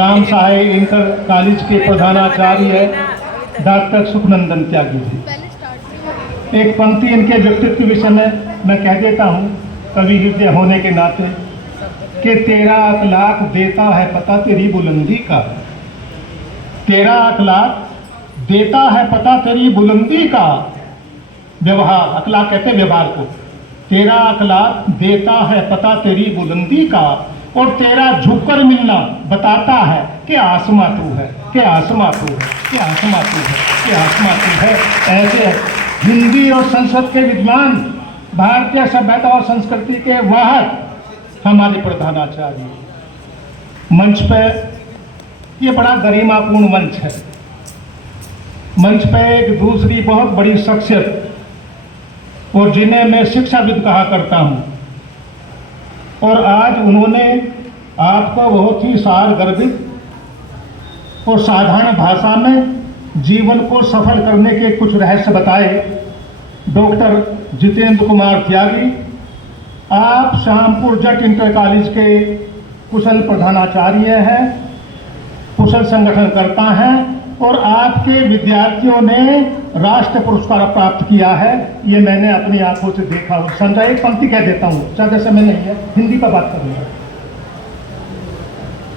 राम सहाय inter college के प्रधानाचार्य doctor Sukhnandan Tyagi ji. एक पंक्ति इनके व्यक्तित्व के विषय में मैं कह देता हूँ कवि हृदय होने के नाते कि तेरा अखलाक देता है पता तेरी बुलंदी का। तेरा अखलाक देता है पता तेरी बुलंदी का। व्यवहार, अखलाक कहते व्यवहार को। तेरा अखलाक देता है पता तेरी बुलंदी का, और तेरा झुककर मिलना बताता है कि आसमां तू है, कि आसमां तू है, कि आसमां तू है, कि आसमां तू है। ऐसे हिंदी और संस्कृत के विद्वान, भारतीय सभ्यता और संस्कृति के वाहक हमारे प्रधानाचार्य। मंच पर ये बड़ा गरिमापूर्ण मंच है। मंच पर एक दूसरी बहुत बड़ी शख्सियत, और जिन्हें मैं शिक्षाविद कहा करता हूँ, और आज उन्होंने आपको बहुत ही सार गर्भित और साधारण भाषा में जीवन को सफल करने के कुछ रहस्य बताए। डॉक्टर जितेंद्र कुमार त्यागी, आप श्यामपुर जट इंटर कॉलेज के कुशल प्रधानाचार्य हैं, कुशल संगठनकर्ता हैं, और आपके विद्यार्थियों ने राष्ट्र पुरस्कार प्राप्त किया है। ये मैंने अपनी आंखों से देखा और समझा। एक पंक्ति कह देता हूँ, ज़्यादा समय नहीं है, हिंदी पर बात करूँगा।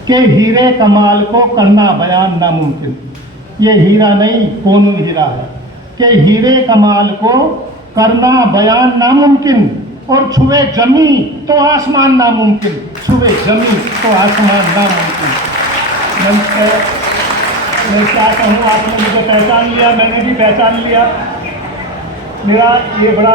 कि हीरे कमाल को करना बयान नामुमकिन। ये हीरा नहीं, कौन हीरा है। कि हीरे कमाल को करना बयान नामुमकिन, और छुए जमी तो आसमान नामुमकिन, छुए जमी तो आसमान नामुमकिन। मैं क्या कहूँ, आपने मुझे पहचान लिया, मैंने भी पहचान लिया। मेरा ये बड़ा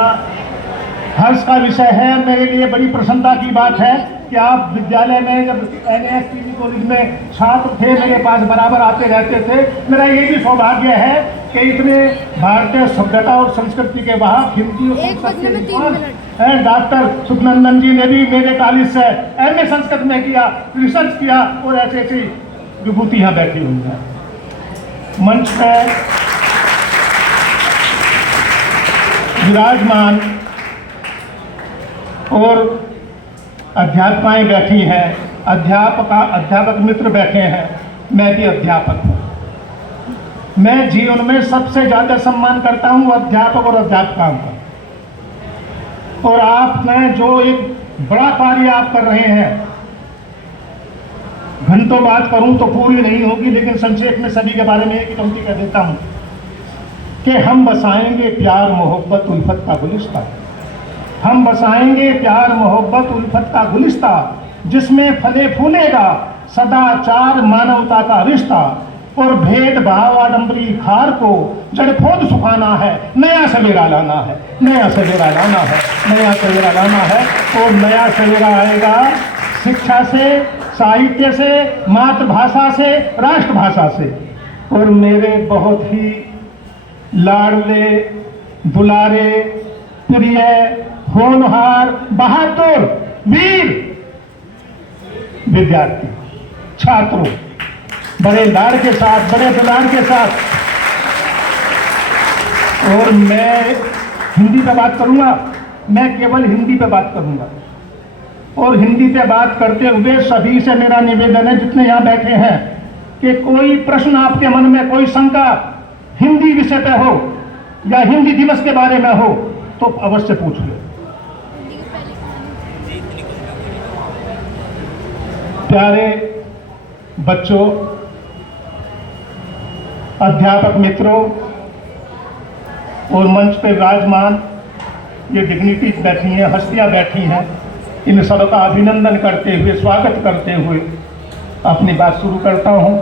हर्ष का विषय है, मेरे लिए बड़ी प्रसन्नता की बात है कि आप विद्यालय में जब NASPG कॉलेज में छात्र थे, मेरे पास बराबर आते रहते थे। मेरा ये भी सौभाग्य है कि इतने भारतीय सभ्यता और संस्कृति के वाहक हिंदी और संस्कृत के डॉक्टर सुखनंदन जी ने भी मेरे कॉलेज से MA संस्कृत में किया, रिसर्च किया, और ऐसी ऐसी विभूति यहाँ बैठी हुई है। मंच पर विराजमान और अध्यापकाएं बैठी हैं, अध्यापक मित्र बैठे हैं। मैं भी अध्यापक हूँ। मैं जीवन में सबसे ज़्यादा सम्मान करता हूँ अध्यापक और अध्यापकों का। और आपने जो एक बड़ा कार्य आप कर रहे हैं, घंटों बात करूं तो पूरी नहीं होगी, लेकिन संक्षेप में सभी के बारे में एक पंक्ति कह देता हूं कि हम बसाएंगे प्यार मोहब्बत उल्फत का गुलिस्ता। हम बसाएंगे प्यार मोहब्बत उल्फत का गुलिस्ता, जिसमें फले फूलेगा सदाचार मानवता का रिश्ता। और भेदभाव आडंबरी खार को जड़ खोद सुखाना है, नया सवेरा लाना है, नया सवेरा लाना है, नया सवेरा लाना है। और नया सवेरा आएगा शिक्षा से, साहित्य से, मातृभाषा से, राष्ट्रभाषा से। और मेरे बहुत ही लाडले, दुलारे, प्रिय, होनहार, बहादुर, वीर विद्यार्थी छात्रों, बड़े लाड़ के साथ, बड़े दुलार के साथ। और मैं हिंदी पे बात करूंगा, मैं केवल हिंदी पे बात करूंगा। और हिंदी पे बात करते हुए सभी से मेरा निवेदन है, जितने यहाँ बैठे हैं, कि कोई प्रश्न आपके मन में, कोई शंका हिंदी विषय पे हो या हिंदी दिवस के बारे में हो तो अवश्य पूछ लो। प्यारे बच्चों, अध्यापक मित्रों और मंच पर विराजमान ये डिग्निटीज बैठी हैं, हस्तियां बैठी हैं, इन सबका अभिनंदन करते हुए, स्वागत करते हुए अपनी बात शुरू करता हूं।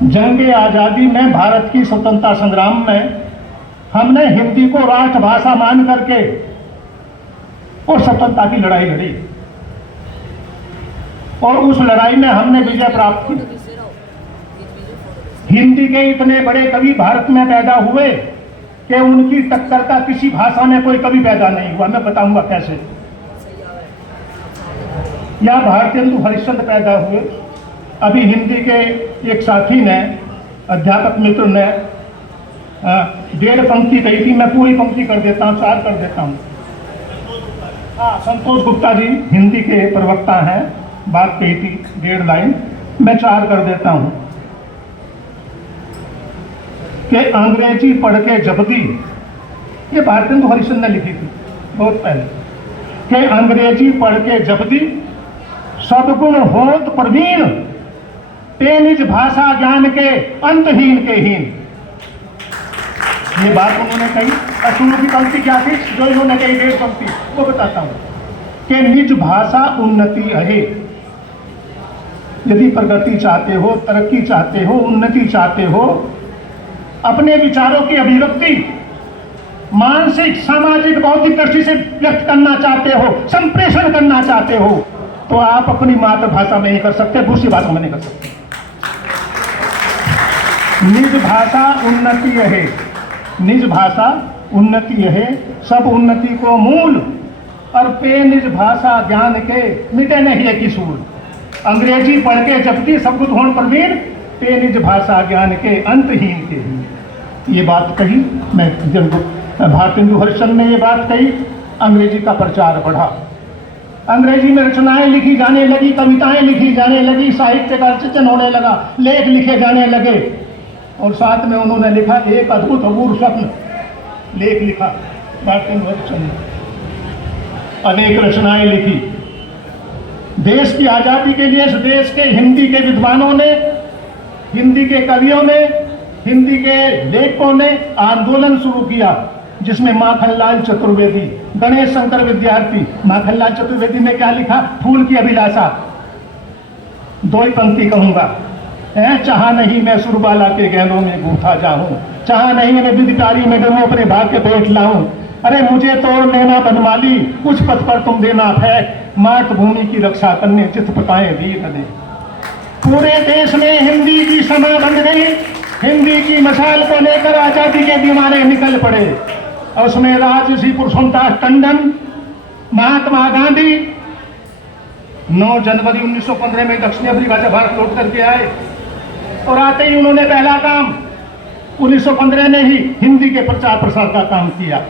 जंग आज़ादी में, भारत की स्वतंत्रता संग्राम में हमने हिंदी को राष्ट्रभाषा मान करके और स्वतंत्रता की लड़ाई लड़ी, और उस लड़ाई में हमने विजय प्राप्त की। हिंदी के इतने बड़े कवि भारत में पैदा हुए कि उनकी टक्कर का किसी भाषा में कोई कवि पैदा नहीं हुआ। मैं बताऊंगा कैसे। या भारतेंदु हरिश्चंद्र पैदा हुए। अभी हिंदी के एक साथी ने, अध्यापक मित्र ने 1.5 पंक्ति कही थी, मैं पूरी पंक्ति कर देता हूँ, 4 कर देता हूँ। हाँ, संतोष गुप्ता जी हिंदी के प्रवक्ता हैं, बात कही थी 1.5 लाइन मैं 4 कर देता हूं कि अंग्रेजी पढ़ के जबदी, ये भारतेंदु हरिश्चंद्र ने लिखी थी बहुत पहले, कि अंग्रेजी पढ़ के जबदी सदगुण होत प्रवीण, ते निज भाषा ज्ञान के अंतहीन के हीन। ये बात उन्होंने कही। असूलों की पंक्ति क्या थी जो इन्होंने कही, देश पंक्ति, वो बताता हूं कि निज भाषा उन्नति है। यदि प्रगति चाहते हो, तरक्की चाहते हो, उन्नति चाहते हो, अपने विचारों की अभिव्यक्ति मानसिक, सामाजिक, बौद्धिक दृष्टि से व्यक्त करना चाहते हो, संप्रेषण करना चाहते हो, तो आप अपनी मातृभाषा में ही कर सकते, दूसरी भाषा में नहीं कर सकते। निज भाषा उन्नति है, निज भाषा उन्नति है, सब उन्नति को मूल, और पे निज भाषा ज्ञान के मिटे नहीं की सूल। अंग्रेजी पढ़ के जबकि सब कुछ होन प्रवीण, पे निज भाषा ज्ञान के अंतहीन के ही। ये बात कही मैं भारतेंदु हरिश्चंद्र ने ये बात कही। अंग्रेजी का प्रचार बढ़ा, अंग्रेजी में रचनाएं लिखी जाने लगी, कविताएं लिखी जाने लगी, साहित्य का सृजन होने लगा, लेख लिखे जाने लगे, और साथ में उन्होंने लिखा एक अद्भुत अपूर्व स्वप्न लेख लिखा भारतेंदु हरिश्चंद्र ने। अनेक रचनाएं लिखी। देश की आजादी के लिए इस देश के हिंदी के विद्वानों ने, हिंदी के कवियों ने, हिंदी के लेखकों ने आंदोलन शुरू किया, जिसमें माखनलाल चतुर्वेदी, गणेश शंकर विद्यार्थी। माखनलाल चतुर्वेदी ने क्या लिखा? फूल की अभिलाषा। 2 ही पंक्ति कहूंगा, चाहा नहीं मैं सुरबाला के गहनों में गूंथा जाऊं, चाहा नहीं मैं विदितारी में डूबूं अपने भाग के पेट लाऊं, अरे मुझे तोड़ लेना बनमाली, कुछ पथ पर तुम देना फेंक, मातृभूमि की रक्षा करने चित पताएं वीर ने। पूरे देश में हिंदी की समा बंध गई, हिंदी की मशाल को लेकर आजादी के दीवाने निकल पड़े, और उसमें राजर्षि पुरुषोत्तम टंडन, महात्मा गांधी 9 जनवरी 1915 में दक्षिण अफ्रीका से भारत लौट करके आए, और आते ही उन्होंने पहला काम 1915 में ही हिंदी के प्रचार प्रसार का काम किया,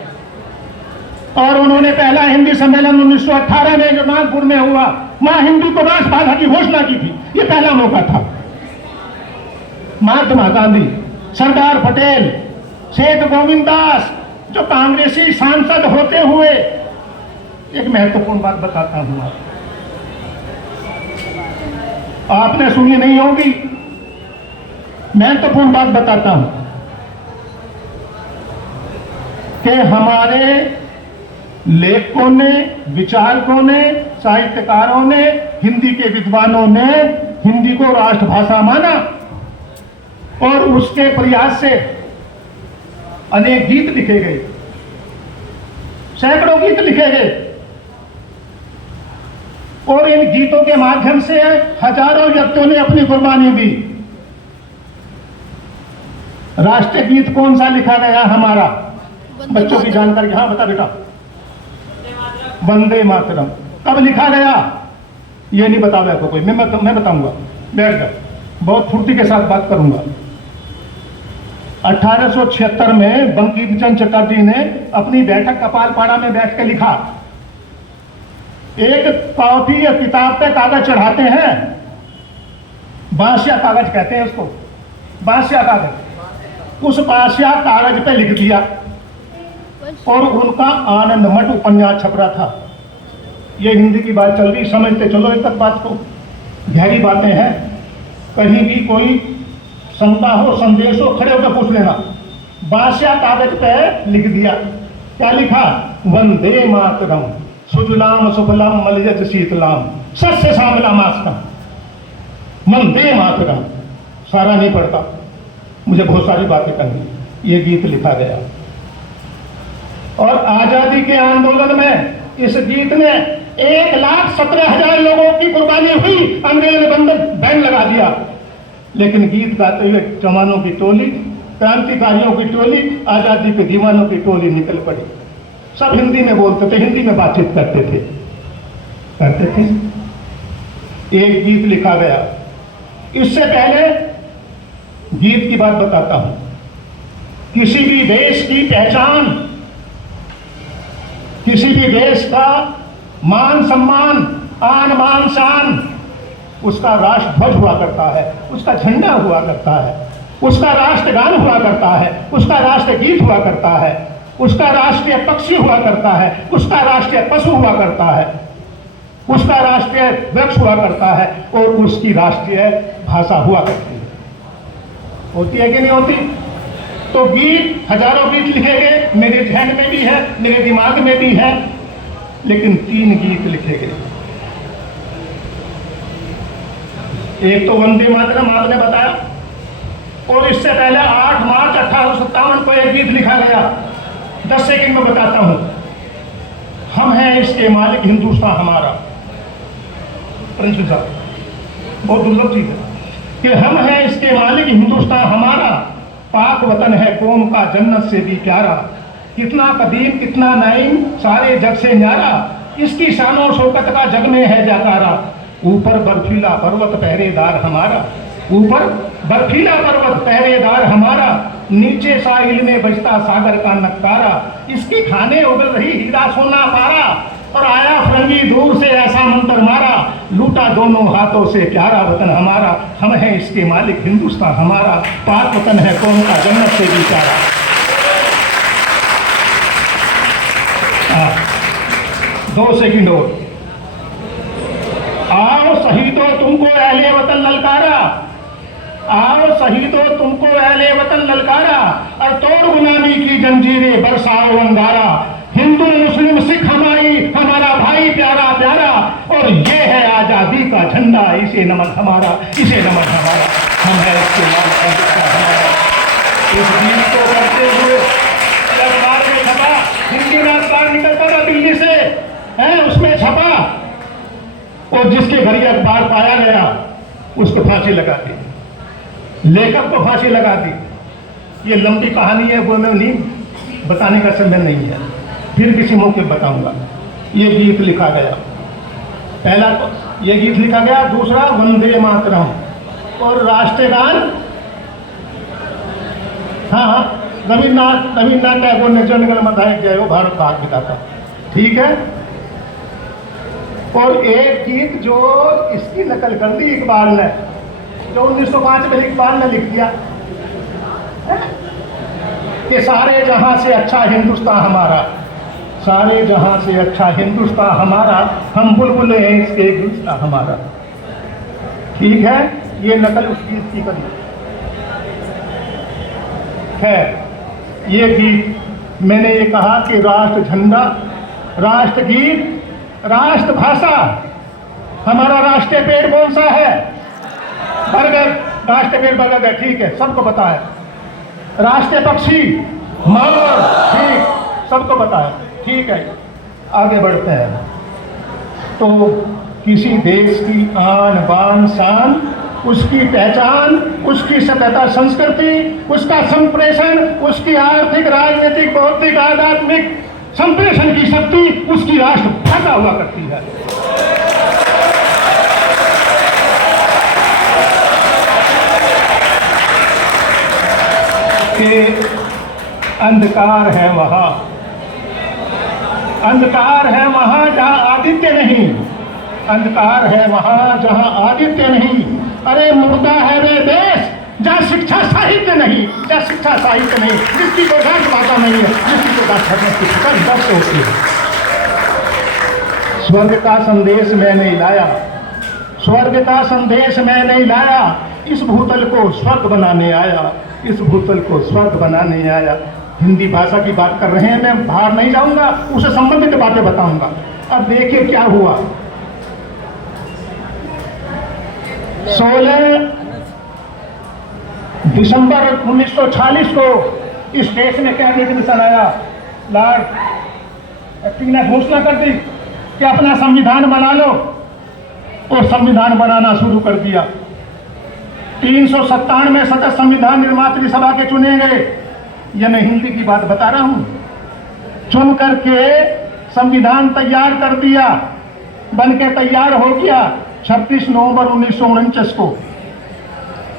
और उन्होंने पहला हिंदी सम्मेलन 1918 में जो नागपुर में हुआ, वहां हिंदी को राष्ट्रभाषा की घोषणा की थी। ये पहला मौका था। महात्मा गांधी, सरदार पटेल, सेठ गोविंद दास, जो कांग्रेसी सांसद होते हुए, एक महत्वपूर्ण बात बताता हूं, आपने सुनी नहीं होगी, महत्वपूर्ण बात बताता हूं कि हमारे लेखकों ने, विचारकों ने, साहित्यकारों ने, हिंदी के विद्वानों ने हिंदी को राष्ट्रभाषा माना, और उसके प्रयास से अनेक गीत लिखे गए, सैकड़ों गीत लिखे गए, और इन गीतों के माध्यम से हजारों व्यक्तियों ने अपनी कुर्बानी दी। राष्ट्रीय गीत कौन सा लिखा गया हमारा? बच्चों की जानकारी, हाँ बता बेटा। वंदे मातरम। कब लिखा गया ये नहीं बता रहा कोई, मैं बताऊंगा, बैठ जा, बहुत फुर्ती के साथ बात करूंगा। 1876 में बंकिम चंद्र चटर्जी ने अपनी बैठक कपालपाड़ा में बैठ के लिखा, एक कॉपी या किताब पे कागज चढ़ाते हैं, बांसिया कागज कहते हैं उसको, बांसिया कागज, उस बांसिया कागज पे लिख दिया, और उनका आनंद मठ उपन्यास छप रहा था। ये हिंदी की बात चल रही, समझते चलो एक तक बात को, गहरी बातें हैं, कहीं भी कोई शंका हो, संदेश हो, खड़े होकर पूछ लेना। बांसिया कागज पे लिख दिया, क्या लिखा? वंदे मातरम सुजलाम सुफलाम मलयज शीतलाम सस्य श्यामला मास्ता। वंदे मातरम, सारा नहीं पढ़ता, मुझे बहुत सारी बातें करनी। ये गीत लिखा गया, और आजादी के आंदोलन में इस गीत ने 1,17,000 लोगों की कुर्बानी हुई। अंग्रेज ने बैन लगा दिया, लेकिन गीत गाते हुए जवानों की टोली, क्रांतिकारियों की टोली, आजादी के दीवानों की टोली निकल पड़ी। सब हिंदी में बोलते थे, हिंदी में बातचीत करते थे। एक गीत लिखा गया। इससे पहले गीत की बात बताता हूं। किसी भी देश की पहचान, किसी भी देश का मान सम्मान, आन बान शान, उसका राष्ट्रध्वज हुआ करता है, उसका झंडा हुआ करता है, उसका राष्ट्रगान हुआ करता है, उसका राष्ट्रगीत हुआ करता है, उसका राष्ट्रीय पक्षी हुआ करता है, उसका राष्ट्रीय पशु हुआ करता है, उसका राष्ट्रीय वृक्ष हुआ करता है और उसकी राष्ट्रीय भाषा हुआ करती है। होती है कि नहीं होती? तो गीत, हजारों गीत लिखे गए, मेरे ध्यान में भी है, मेरे दिमाग में भी है, लेकिन 3 गीत लिखे गए। एक तो वंदे मातरम आपने बताया, और इससे पहले 8 मार्च 1857 को एक गीत लिखा गया। 10 सेकंड में बताता हूं। हम हैं इसके मालिक, हिंदुस्तान हमारा। प्रिंसिपल साहब, बहुत दुर्लभ चीज है कि हम हैं इसके मालिक, हिंदुस्तान हमारा, पाक वतन है कौम का जन्नत से भी प्यारा, कितना कदीम कितना नईम सारे जग से न्यारा, इसकी शानो शौकत का जग में है जयकारा, ऊपर बर्फीला पर्वत पहरेदार हमारा, ऊपर बर्फीला पर्वत पहरेदार हमारा, नीचे साहिल में बजता सागर का नक्कारा, इसकी खाने उगल रही हीरा सोना पारा, और आया फरंगी दूर से ऐसा मंत्र मारा, लूटा दोनों हाथों से प्यारा वतन हमारा, हम हैं इसके मालिक, हिंदुस्तान हमारा, पाक वतन है कौम का जन्नत से भी प्यारा। 2 सेकंड और। आओ शहीदों तुमको अहले वतन ललकारा, आओ शहीदों तुमको अहले वतन ललकारा, और तोड़ गुलामी की जंजीरें बरसाओ अंगारा, हिंदू मुस्लिम सिख हमारा भाई प्यारा प्यारा, और ये है आजादी का झंडा, इसे नमन हमारा, इसे नमन हमारा, हम है इसके मालिक हमारा। इस गीत को करते हुए अखबार में छपा, हिंदी में अखबार निकलता था दिल्ली से, है उसमें छपा, और जिसके घर ये अखबार पाया गया उसको फांसी लगा दी, लेखक को फांसी लगा दी। ये लंबी कहानी है, वो मैं नहीं बताने का समय नहीं है, फिर किसी मौके बताऊंगा। ये गीत लिखा गया, पहला तो ये गीत लिखा गया, दूसरा वंदे मातरम, और राष्ट्रगान हाँ रविन्द्रनाथ टैगोर ने जनगण मन जय हो भारत भाग विधाता, ठीक है। और एक गीत जो इसकी नकल कर दी इकबाल ने, जो 1905 में इकबाल ने लिख दिया कि सारे जहां से अच्छा हिंदुस्तान हमारा, सारे जहां से अच्छा हिंदुस्तान हमारा, हम बुलबुल हैं इसके हिंदुस्तान हमारा, ठीक है। ये नकल उस गीत की करी है। ये गीत मैंने ये कहा कि राष्ट्र झंडा, राष्ट्रगीत, राष्ट्रभाषा, हमारा राष्ट्रीय पेड़ कौन सा है? बरगद, राष्ट्रीय पेड़ बरगद है, ठीक है, सबको पता है। राष्ट्रीय पक्षी मोर, ठीक, सबको पता है, ठीक है। आगे बढ़ते हैं। तो किसी देश की आन बान शान, उसकी पहचान, उसकी सभ्यता संस्कृति, उसका संप्रेषण, उसकी आर्थिक राजनीतिक बौद्धिक आध्यात्मिक संप्रेषण की शक्ति उसकी राष्ट्रभाषा हुआ करती है। कि अंधकार है वहां, अंधकार है वहां जहां आदित्य नहीं, अंधकार है वहां जहां आदित्य नहीं, अरे मुर्दा है वे देश जहाँ शिक्षा साहित्य नहीं, जहाँ शिक्षा साहित्य नहीं, जिसकी कोई राष्ट्रभाषा नहीं है, जिसकी कोई राष्ट्र होती है। स्वर्ग का संदेश मैं नहीं लाया, स्वर्ग का संदेश मैं नहीं लाया, इस भूतल को स्वर्ग बनाने आया, इस भूतल को स्वर्ग बनाने आया। हिंदी भाषा की बात कर रहे हैं, मैं बाहर नहीं जाऊंगा, उससे संबंधित बातें बताऊंगा। अब देखिए क्या हुआ। 16 दिसंबर 1946 को इस देश में क्या मिशन आया, लॉर्ड एक्टिंग ने घोषणा कर दी कि अपना संविधान बना लो, और संविधान बनाना शुरू कर दिया। 397 सदस्य संविधान निर्मात्री सभा के चुने गए। यह मैं हिंदी की बात बता रहा हूं। चुन करके संविधान तैयार कर दिया, बन के तैयार हो गया। 26 नवंबर 1949 को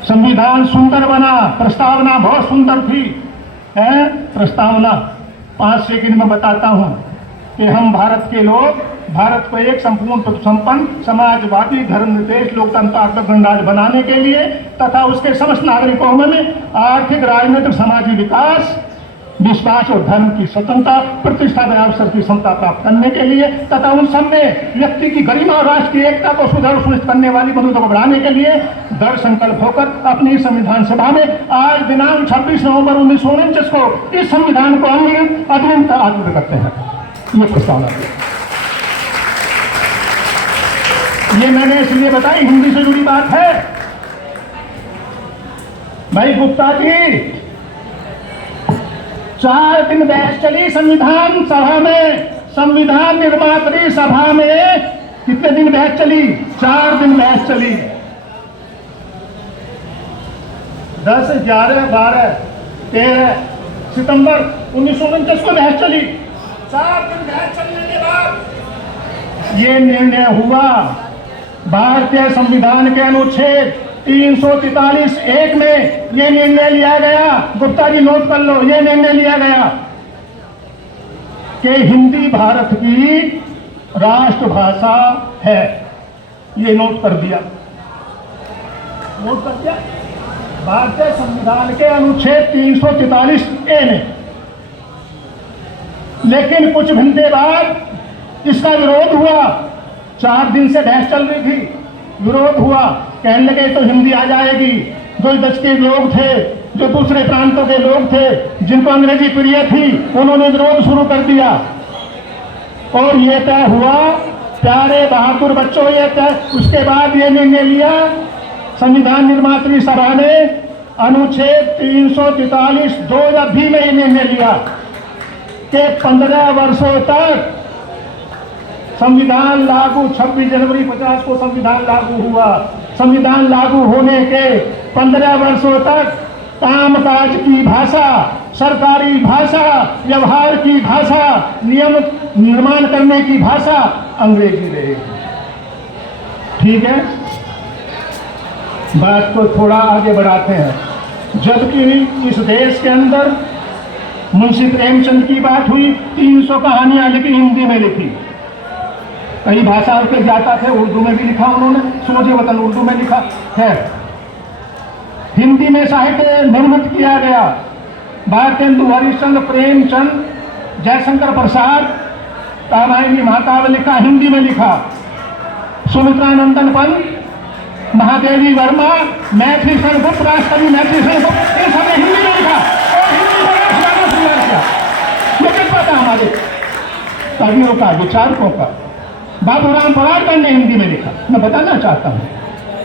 संविधान सुंदर बना, प्रस्तावना बहुत सुंदर थी, है प्रस्तावना। 5 सेकंड में बताता हूं कि हम भारत के लोग भारत को एक संपूर्ण संपन्न समाजवादी धर्मनिरपेक्ष लोकतंत्रात्मक गणराज्य बनाने के लिए तथा उसके समस्त नागरिकों में आर्थिक राजनीतिक सामाजिक विकास विश्वास और धर्म की स्वतंत्रता प्रतिष्ठा व अवसर की समता प्राप्त करने के लिए तथा उन सब में व्यक्ति की गरिमा और राष्ट्र की एकता को सुनिश्चित करने वाली बंधुता को बढ़ाने के लिए दृढ़ संकल्प होकर अपनी संविधान सभा में आज दिनांक 26 नवंबर 1949 को इस संविधान को अधीनता अर्पित करते हैं। ये प्रस्तावना ये मैंने इसलिए बताई, हिंदी से जुड़ी बात है। भाई गुप्ता जी 4 दिन बहस चली संविधान सभा में, संविधान निर्मात्री सभा में कितने दिन बहस चली? 4 दिन बहस चली। 10, 11, 12, 13 सितंबर 1949 को बहस चली। 4 दिन बहस चलने के बाद ये निर्णय हुआ, भारतीय संविधान के अनुच्छेद 343(1) में ये निर्णय लिया गया, गुप्ता जी नोट कर लो, ये निर्णय लिया गया कि हिंदी भारत की राष्ट्रभाषा है। ये नोट कर दिया, नोट कर दिया भारतीय संविधान के अनुच्छेद 343(a) में। लेकिन कुछ घंटे बाद इसका विरोध हुआ। 4 दिन से बहस चल रही थी, विरोध हुआ, कहने लगे तो हिंदी आ जाएगी। जो देश के लोग थे, जो दूसरे प्रांतों के लोग थे, जिनको अंग्रेजी प्रिय थी, उन्होंने विरोध शुरू कर दिया और ये तय हुआ, प्यारे बहादुर बच्चों, ये तय उसके बाद ये निर्णय लिया संविधान निर्मात्री सभा ने अनुच्छेद 343(2) में ये निर्णय लिया कि 15 वर्षों तक संविधान लागू, 26 जनवरी 50 को संविधान लागू हुआ। संविधान लागू होने के 15 वर्षों तक कामकाज की भाषा, सरकारी भाषा, व्यवहार की भाषा, नियम निर्माण करने की भाषा अंग्रेजी रहेगी। ठीक है, बात को थोड़ा आगे बढ़ाते हैं। जबकि इस देश के अंदर मुंशी प्रेमचंद की बात हुई, 300 कहानियां लिखी, हिंदी में लिखी। कई भाषाओं पे जाता थे, उर्दू में भी लिखा उन्होंने, सोजे वतन उर्दू में लिखा है। हिंदी में साहित्य निर्मित किया गया। भारतेंदु हरिश्चंद्र, प्रेमचंद, जयशंकर प्रसाद, कामायनी महाकाव्य लिखा, हिंदी में लिखा। सुमित्रा नंदन पंत, महादेवी वर्मा, मैथिली शरण गुप्त, राष्ट्रकवि मैथिली शरण गुप्त, ये सब हिंदी में लिखा और हिंदी में सुधार किया। ये किस पता हमारे कवियों का, विचारकों का। बाबूराम पवारकर ने हिंदी में लिखा, मैं बताना चाहता हूं।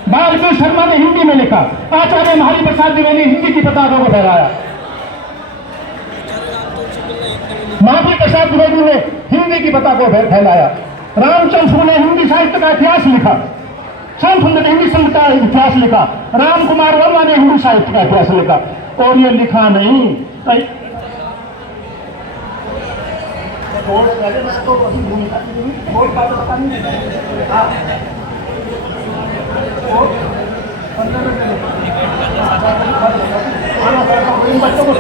बालकृष्ण शर्मा ने हिंदी में लिखा। आचार्य महारी प्रसाद द्विवेदी ने हिंदी की पताका को फहराया। महावीर प्रसाद द्विवेदी ने हिंदी की पताका को फैलाया। रामचंद्र ने हिंदी साहित्य का इतिहास लिखा। श्याम सुंदर ने हिंदी संगीत का इतिहास लिखा। राम कुमार वर्मा ने हिंदी साहित्य का इतिहास लिखा। और ये लिखा नहीं बच्चों को